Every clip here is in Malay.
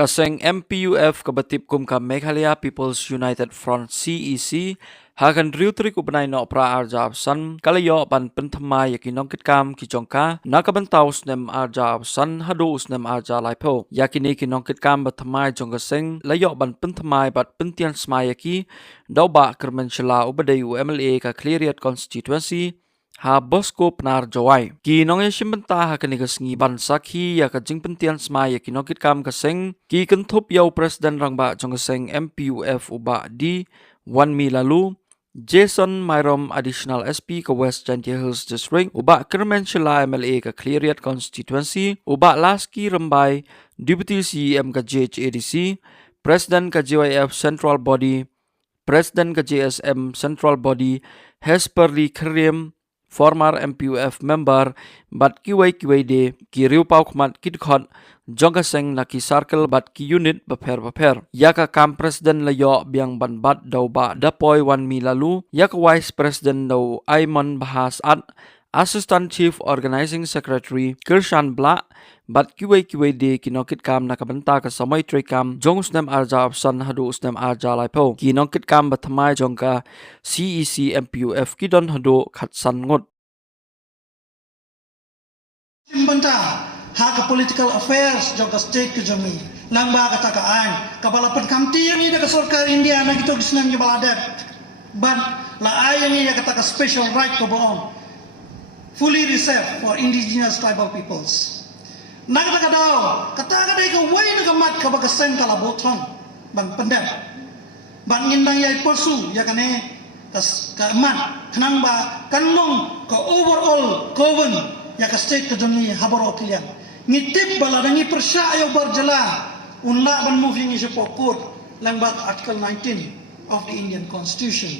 Kaseng MPUF kabatip kum ka Meghalaya People's United Front CEC hakan riutri ku benai no pra arja absan kalayo pan pentama yakinong kitkam kijongka nakabantau snem arja absan hadu snem arja laipo yakini kinong kitkam bathamai jongkaseng layo ban pentamai bat pentian smayaki dauba kermenshela ubadai UMLA ka Cleariat constituency ha Bosco Pnar Jawai. Ki nong yashim benta ha kanigas ngi ban sakhi ya ka jing pentian sma ya ki nokit kam kaseng ki kentup yau presiden rangba jong kaseng MPUF uba di 1 mi lalu Jason Myrom additional SP ke West Jantia Hills District uba Kermenshela MLA ke Cleariat constituency uba Laski Rembai Deputy CEM ke JHADC Presiden ke JYF Central Body Presiden ke JSM Central Body Hesperly Kerim former MPUF member bat kiwai de ki riu pau khmat kidkhot jongkaseng na ki circle bat ki unit baper yaka kam president layo biang ban bat dau ba dapoi 1 mi lalu yaka vice president dau Aiman Bahas at assistant chief organizing secretary Kirshan Bla bat kiwai de kinokit kam nakabenta ka samai tre kam jong usnem arja opsan hadu usnem arja laipo kinokit kam bathamai jongka CEC MPUF kidon hadu khatsan ngut Banta hak political affairs jongka state ke jami langba kata kaan kabalapan kamti yang ida ke sarkar India na gitu kisnang baladat ban la ay yang ida kata ka special right ko boon fully reserved for indigenous tribal peoples. Nagkata daw, kata day ka way nagamat ka bagasen kalaboton bang pendem. Ban ngindang yay persu ya kane kas kamat kanang ba kanong ka overall kowen ya ka state ka jami habaro kilian. Ngitip bala dangi persya ayo barjala unla ban moving is pokot lang ba article 19 of the Indian Constitution.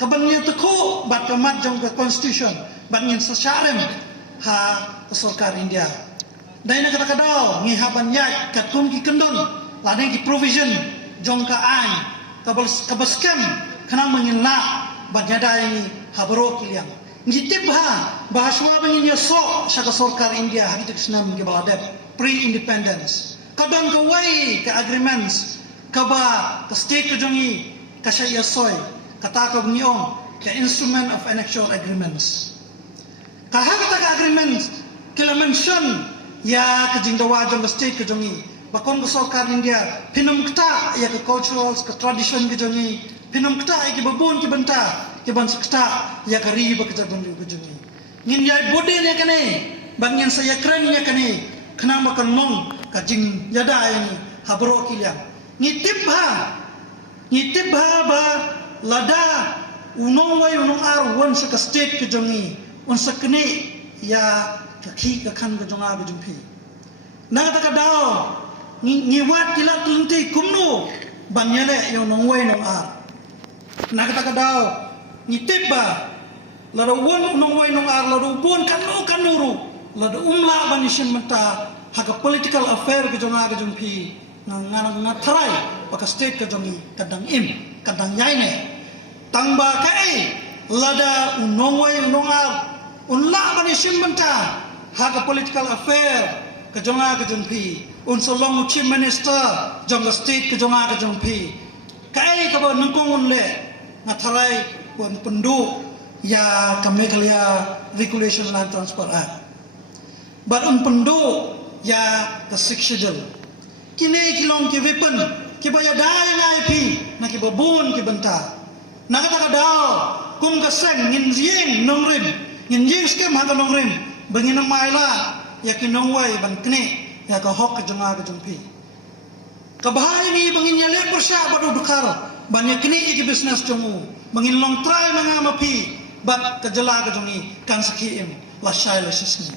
Kabannya teko bat kamat jong ka constitution bangin sa syarem ha sarkar India. Dahil na kata-kadaw, ngihaban niya, katum ki kendon, ladang ki provision, jong ka ay, kabaskan, kanang mangina, bagyaday habaro kiliang. Ngitip ha, bahaswa bangin niya so, siya ka sarkar India, hagitik sinam ki baladep, pre-independence. Kadang kaway ka agreements, kaba, ka state ka jongi, ka siya yasoy, katakab niyong, ka instrument of annexure agreements. Kahagata ka agreements, kila mention, ya kajing dawa jong state kajongi bakon ko sarkar India pinum kta ya ke culturals ke tradition kajongi pinum kta ya ke babon ke benta ke ban sakta ya ke riba ke jagongi kajongi ngin ya bode ne kane bangyan saya kren ya kane kena makan mong kajing yada ini habro kilia ngitip ha ba lada unong wai unong ar won sa state kajongi on sakne ya kaki kakan kejonga kejumpi. Nang kata daw ngiwat kilat tunti kumnu banyale yang nongway nong ar. Nang kata daw ngitiba lado won nongway nong ar lado bon kanuru lado umla banishin mata haka political affair kejonga kejumpi nang ngatai baka state kejongi kadang kadang yaine tangba kai lada nongway nong ar unla banishin mata haka political affair kejonga kejumpi unsolong chief minister jongga state kejonga kejumpi kai ka ba nungkong unle ngatarai wan pendu ya Meghalaya Regulation Land Transfer Act but pendu ya the sixth schedule kini kilong ki weapon ki ba ya dai ngai pi na ki babun ki benta na kata daw kum gaseng ngin jing nongrim ngin jing skem ha nongrim bangin maila yakin nongway ban kene ya ka hok kejonga kejumpi kabahay ni bangin yale persya badu dukar ban yakni iki business jomu bangin long try mga mapi bat kejela kejongi kan sakim la shaila sisni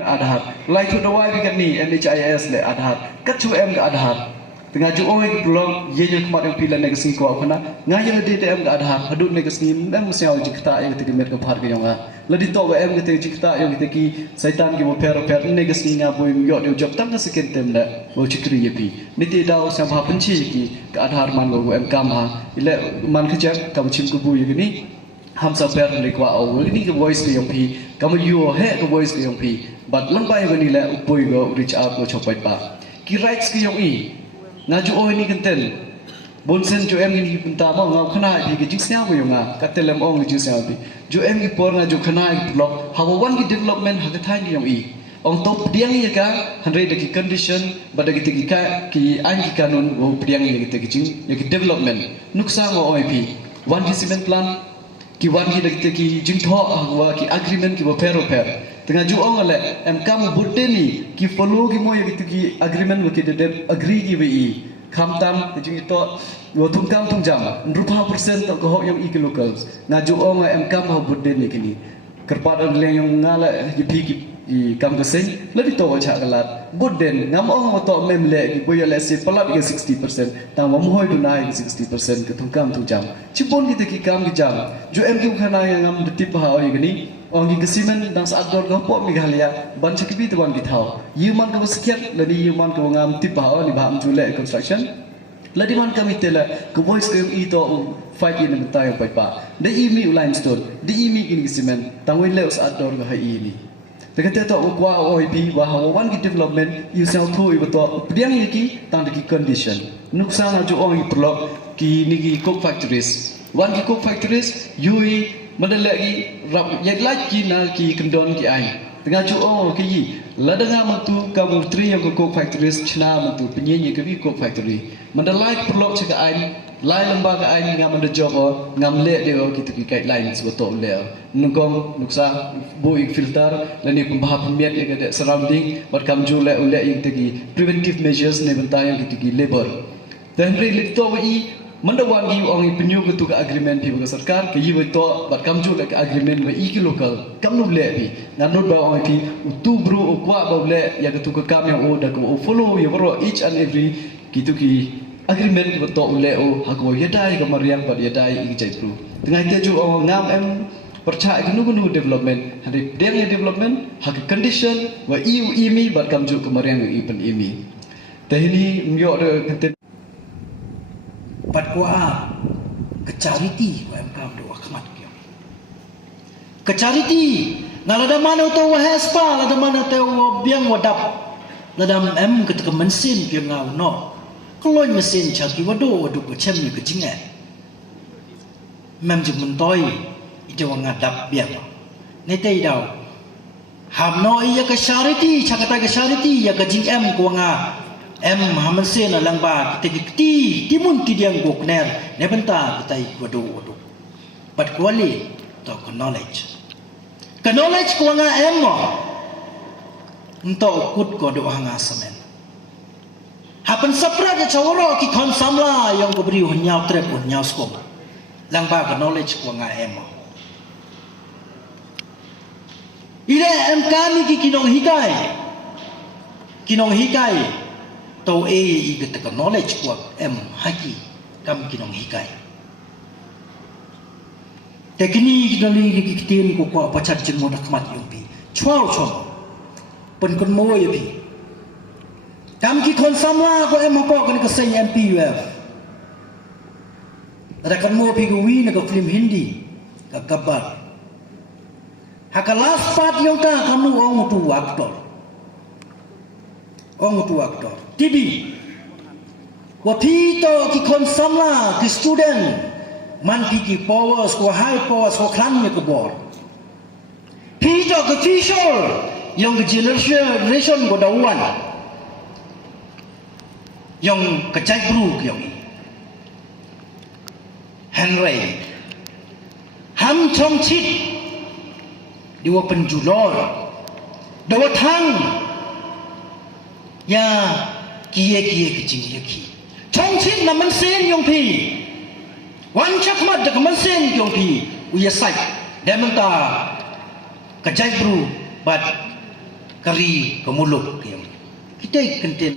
adhat lai tu dawai bigan ni NHIS le adhat kachu em ga adhat tengah juoi belum ye je kemarin pilihan negasi ko apana ngaya DTM ga adhat hadut negasi mem siau jikta yang tigemet ke par ke yonga ladi to ga em gete jikta yang gete ki saitan ki mo per negasi nga boy yo de job tam na seken tem la mo chikri yepi niti daw sam ha penchi ki ga adhat man go em kam ha ile man khajak kam chim ku bu yini ham sa per le kwa o ni ke voice ke yong pi kam yu he ke voice ke yong pi but lang bai ga ni la upoi go reach out mo chopai pa ki rights ki yong i ngaju oi ni kenten bonsen jo em ni punta ma ngau khana bi ki jingsya ko yonga katelem ong jingsya bi jo em ki por ngaju khana block hawa wan ki development ha ka thai ni yong i ong top diang ye ka hanre de ki condition bada ki ki ka ki an ki kanun wo diang ye ki jing ye ki development nuksa ngo oi pi wan ki cement plan ki wan ki de ki jing tho wa ki agreement ki wo pero tengah juang ale em kam budde ni ki follow ki mo ye ki agreement wo ki de agree ki bi kam tam jing to wo thum kam thum jam rupa persen to ko yang ik locals na juang em kam ha budde ni kini kerpat le yang ngala ki pi ki kam ke sing lebih to cha galat budden ngam ong to mem le ki boy le se palat ki 60% tang mo hoi du nai 60% ke thum kam thum jam chipon ki te ki kam ki jam jo em ki khana yang ngam de tip ha oi kini Orang yang kesimen dan saat dor gampok Meghalaya ban cekipi tuan kita. Yuman kamu sekian, ladi yuman kamu ngam tip bahawa ni baham julek construction. Ladi man kami tela kevoice kayu itu fight ini mentai yang baik. Di imi limestone, di imi kini kesimen. Tangwin leo saat dor gahai ini. Tegak tu ukwa OIP bahawa wan ki development usau tu ibu tu pediang iki tang deki condition. Nuksan aju orang perlu ki niki coke factories. Wan ki coke factories yui mana lagi rap yang lagi nak ki kendon ki ai tengah juo ki la dengar mentu kamu tri yang coke factories china mentu penyanyi ke coke factory mana like perlu cakap ai lai lembaga ai ngam ada job ngam le dia kita ki guidelines betul le nungkong nuksa boi filter dan ni pembahas pemiat yang ada surrounding buat kamu jule ule yang tegi preventive measures ni bentai yang kita ki labor dan beri to i Mendawan ki orang penyu betul ke agreement pi bagi sarkar ke yiu itu bat kamju ke agreement we iki local kam no ble pi nganut ba orang pi utu bro ukwa ba ble ya ke tu ke kam yang o da ko follow ya bro each and every gitu ki agreement betul ule o hago ya dai ke mariang bat ya dai iki jai bro tengah ke ju orang ngam em percaya gunu development hari dia development hak condition wa iu imi bat kamju ke mariang i pen imi tehni myo de Pat kuah ke charity ko em kam do akhmat kyo ke charity ngalada mana to wahespa lada mana to biang wadap lada em ke te mensin kyo ngau no kloi mesin chaki wado ke chem ni ke jinge mem jim mentoi ide wang ngadap biang ne tei dau ham no iya ke charity chakata ke charity ya ke jing em ko nga em haman sen alang ba kita kiti timun kidiang gokner ne benta kita wadu but kuali to knowledge ko nga em mo untuk kut ko do hanga semen hapan sapra ke chawro ki khon samla yang ko bri hunyau trep hunyau skom lang ba knowledge ko nga em mo ire em kami ki kinong hikai tau i ke knowledge ko em haki kam kinong hikai teknik dali ki kitin ko ko pacat jeng mo nakmat yung pi chwal pen mo ye pi kam ki kon samla ko em apa kan ke sen MPUF ada kan mo pi wi na ko film hindi ka kabar haka last part yung ka kamu ong tu aktor TV wapito ki kon samla ki student man ki powers ko high powers ko klan me ko bor pito ki official yang generation ko dawan yang kecai bru yang Henry ham chong chit diwa penjulor dawa thang ya kiye kecing ya ki chongchin na man sen yong pi wan chak mat de man sen yong pi uya sai dementa kajai bru bat kari kemuluk kita kenten